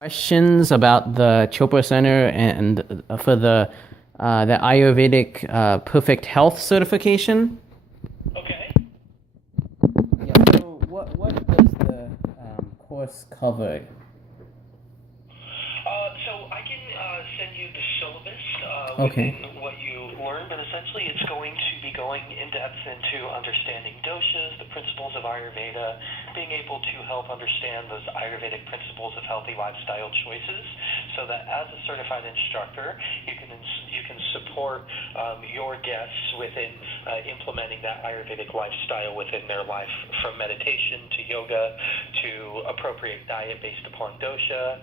Questions about the Chopra Center and for the Ayurvedic Perfect Health certification. Okay. Yeah. So what does the course cover? So I can send you the syllabus Okay. within what you learn, but essentially it's going to be going in depth into understanding doshas, the principles of Ayurveda, being able to help understand those Ayurvedic principles of healthy lifestyle choices, so that as a certified instructor, you can support your guests within implementing that Ayurvedic lifestyle within their life, from meditation to yoga to appropriate diet based upon dosha,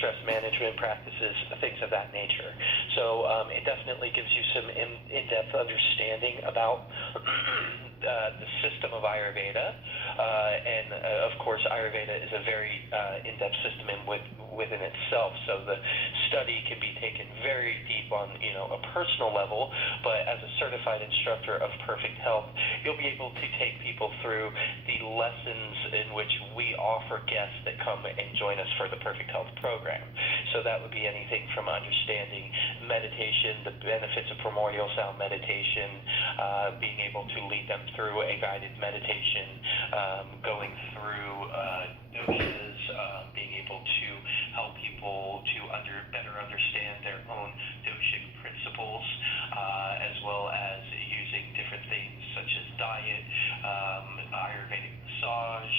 stress management practices, things of that nature. So it definitely gives you some in-depth understanding about the system of Ayurveda, and of course Ayurveda is a very in-depth system within itself, so the study can be taken very deep on a personal level, but as a certified instructor of perfect health, you'll be able to take people through the lessons in which we offer guests that come and join us for the perfect health program. So that would be anything from understanding meditation, the benefits of primordial sound meditation, being able to lead them through a guided meditation, going through doshas, being able to help people to better understand their own doshic principles, as well as using different things such as diet, Ayurvedic massage,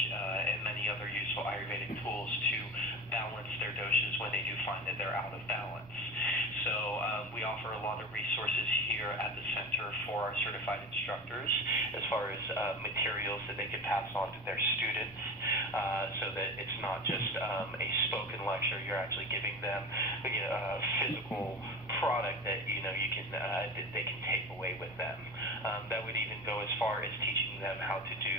and many other useful Ayurvedic tools to balance their doshas when they do find that they're out of balance. So we offer a lot of resources here at the center for our certified instructors, as far as materials that they can pass on to their students, so that it's not just a spoken lecture. You're actually giving them a physical product that they can take away with them. That would even go as far as teaching them how to do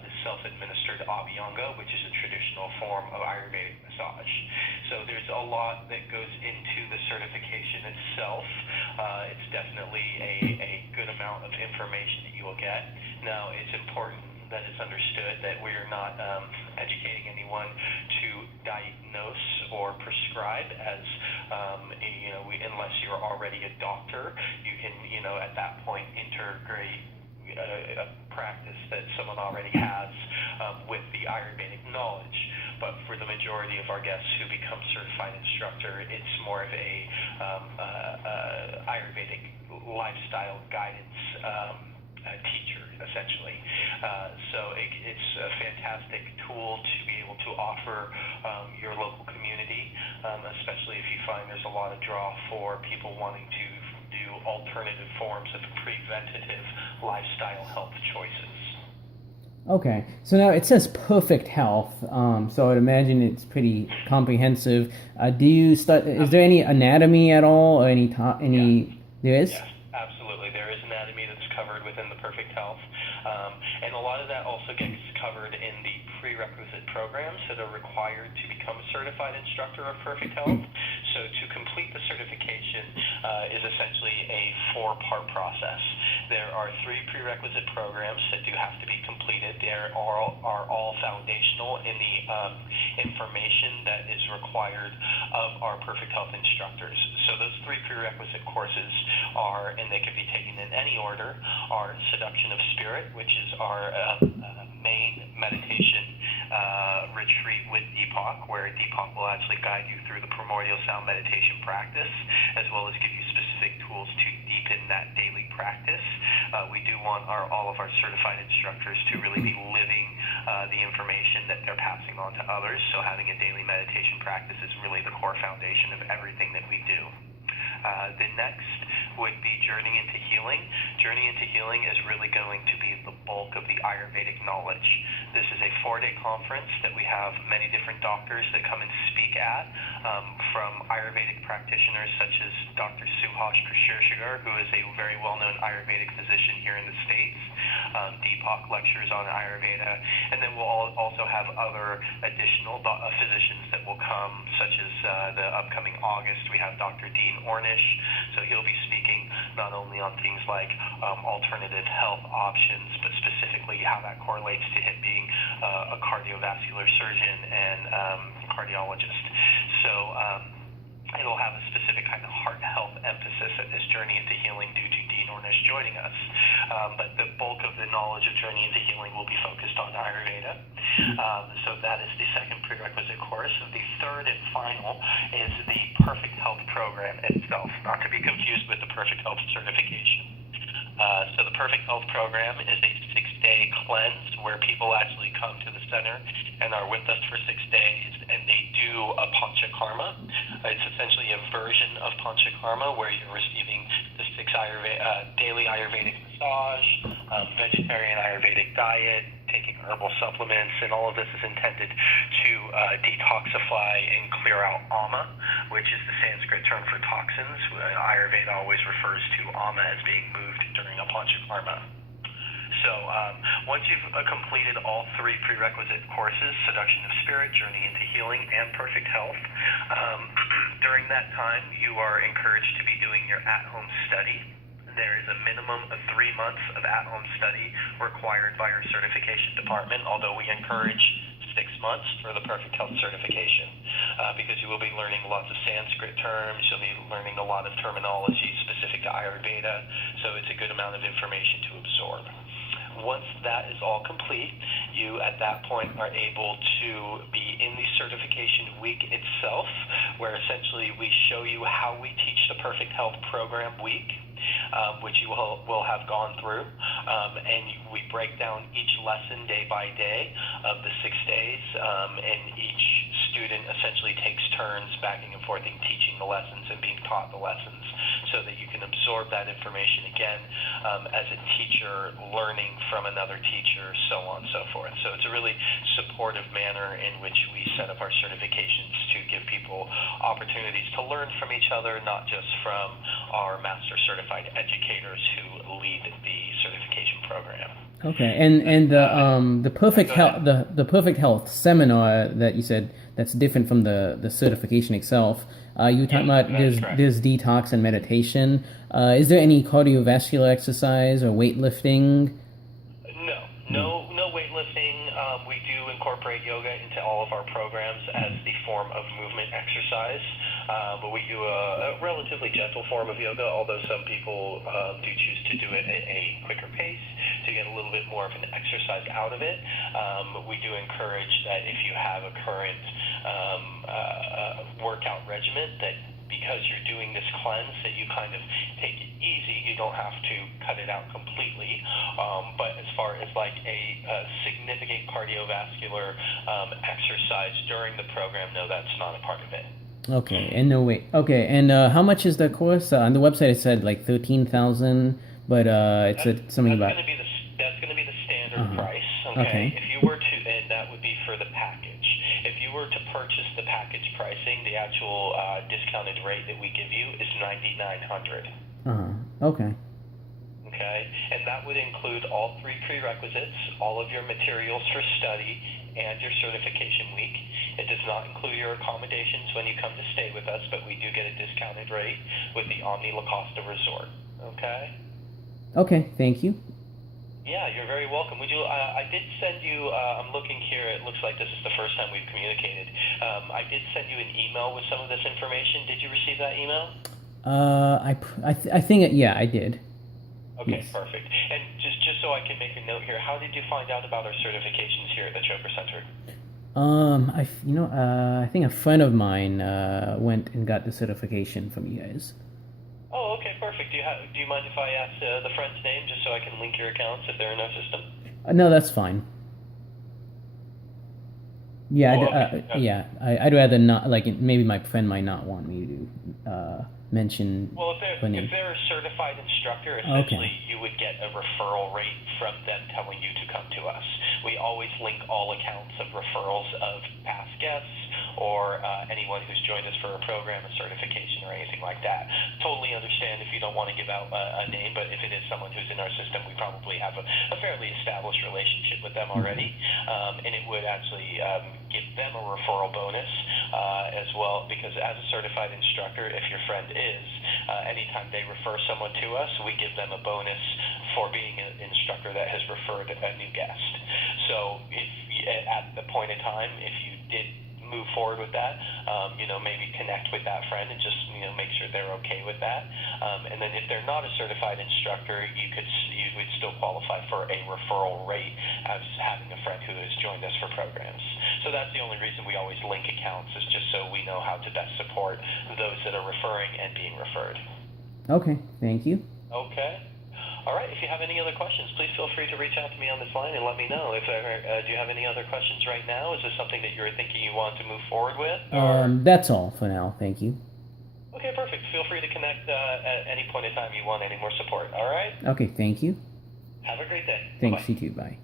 the self-administered abhyanga, which is a traditional form of Ayurvedic massage. So there's a lot that goes into the certification itself. It's definitely a good amount of information that you will get. Now, it's important that it's understood that we're not educating anyone to diagnose or prescribe, as unless you're already a doctor, you can at that point integrate a practice that someone already has with the Ayurvedic knowledge. But for the majority of our guests who become certified instructor, it's more of a Ayurvedic lifestyle guidance teacher, essentially. So it's a fantastic tool to be able to offer your local community, especially if you find there's a lot of draw for people wanting to do alternative forms of preventative lifestyle health choices. Okay, so now it says perfect health, so I would imagine it's pretty comprehensive. Do you start? Is there any anatomy at all, or any? Yeah. There is? Yes, absolutely. There is anatomy that's covered within the perfect health, and a lot of that also gets covered in the prerequisite programs that are required to become a certified instructor of perfect health. So to complete the certification is essentially a four-part process. There are three prerequisite programs that do have to be completed. They are all foundational in the information that is required of our perfect health instructors. So those three prerequisite courses are, and they can be taken in any order, are Seduction of Spirit, which is our main meditation retreat with Deepak, where Deepak will actually guide you through the primordial sound meditation practice, as well as give you specific tools to deepen that daily practice. We do want all of our certified instructors to really be living the information that they're passing on to others, so having a daily meditation practice is really the core foundation of everything that we do. The next would be Journey into Healing. Journey into Healing is really going to be the bulk of the Ayurvedic knowledge. This is a 4-day conference that we have many different doctors that come and speak at, from Ayurvedic practitioners such as Dr. Suhash Prashirshgar, who is a very well-known Ayurvedic physician here in the States. Deepak lectures on Ayurveda, and then we'll also have other additional physicians that will come, such as the upcoming August, we have Dr. Dean Ornish, so he'll be speaking not only on things like alternative health options, but specifically how that correlates to him being a cardiovascular surgeon and cardiologist. So it'll have a specific kind of heart health emphasis at this Journey into Healing due to Dean Ornish joining us. But the bulk of the knowledge of Journey into Healing will be focused on Ayurveda. So that is the second prerequisite course. The third and final is the Perfect Health program itself, not to be confused with the Perfect Health certification. So the Perfect Health program is a 6-day cleanse where people actually come to the center and are with us for 6 days, and they do a panchakarma. It's essentially a version of panchakarma where you're receiving the 6 daily Ayurvedic massage, vegetarian Ayurvedic diet, taking herbal supplements, and all of this is intended to detoxify and clear out ama, which is the Sanskrit term for toxins. Ayurveda always refers to ama as being moved during a panchakarma. So once you've completed all 3 prerequisite courses, Seduction of Spirit, Journey into Healing, and Perfect Health, during that time you are encouraged to be doing your at-home study. There is a minimum of 3 months of at-home study required by our certification department, although we encourage 6 months for the Perfect Health certification, because you will be learning lots of Sanskrit terms, you'll be learning a lot of terminology specific to Ayurveda, so it's a good amount of information to absorb. Once that is all complete, you at that point are able to be in the certification week itself, where essentially we show you how we teach the Perfect Health program week, which you will have gone through, and we break down each lesson day by day of the 6 days, and each student essentially takes turns backing and forth in teaching the lessons and being taught the lessons, so that you can absorb that information again as a teacher learning from another teacher, so on and so forth. So it's a really supportive manner in which we set up our certifications to give people opportunities to learn from each other, not just from our master certified educators who lead the certification program. Okay, and the Perfect Health the Perfect Health seminar that you said that's different from the certification itself. You were talking about there's detox and meditation. Is there any cardiovascular exercise or weightlifting? No weightlifting. We do incorporate yoga into all of our programs as the form of movement exercise, but we do a relatively gentle form of yoga, although some people do choose to do it at a quicker pace to get a little bit more of an exercise out of it. We do encourage that if you have a current workout regimen, that because you're doing this cleanse, that you kind of take it easy. You don't have to cut it out completely. But as far as like a significant cardiovascular exercise during the program, no, that's not a part of it. Okay, and no wait. Okay, and how much is the course? On the website it said like 13,000, but it said something about. That's going to be the standard price. Okay. If you were to, and that would be for the package. If you were to purchase the package pricing, the actual discounted rate that we give you is $9,900. Okay. Okay, and that would include all 3 prerequisites, all of your materials for study, and your certification week. It does not include your accommodations when you come to stay with us, but we do get a discounted rate with the Omni La Costa Resort. Okay? Okay, thank you. Yeah, you're very welcome. Would you? I did send you. I'm looking here. It looks like this is the first time we've communicated. I did send you an email with some of this information. Did you receive that email? I think yeah, I did. Okay, yes. Perfect. And just so I can make a note here, how did you find out about our certifications here at the Chopra Center? I think a friend of mine went and got the certification from you guys. Oh, okay, perfect. Do you mind if I ask the friend's name just so I can link your accounts if they're in our system? No, that's fine. Yeah, I'd rather not. Like, maybe my friend might not want me to mention. Well, if they're a certified instructor, essentially you would get a referral rate from them telling you to come to us. We always link all accounts of referrals of past guests or anyone who's joined us for a program, a certification, or anything like that. Totally understand if you don't want to give out a name, but if it is someone who's in our system, we probably have a fairly established relationship with them already, and it would actually give them a referral bonus as well, because as a certified instructor, if your friend is, anytime they refer someone to us, we give them a bonus for being an instructor that has referred a new guest. So if at the point in time, if you did move forward with that, maybe connect with that friend and just, make sure they're okay with that. And then if they're not a certified instructor, you would still qualify for a referral rate as having a friend who has joined us for programs. So that's the only reason we always link accounts, is just so we know how to best support those that are referring and being referred. Okay, thank you. Okay. All right. If you have any other questions, please feel free to reach out to me on this line and let me know. Do you have any other questions right now? Is this something that you're thinking you want to move forward with? That's all for now. Thank you. Okay, perfect. Feel free to connect at any point in time you want any more support. All right? Okay, thank you. Have a great day. Thanks, Bye-bye. you too. Bye.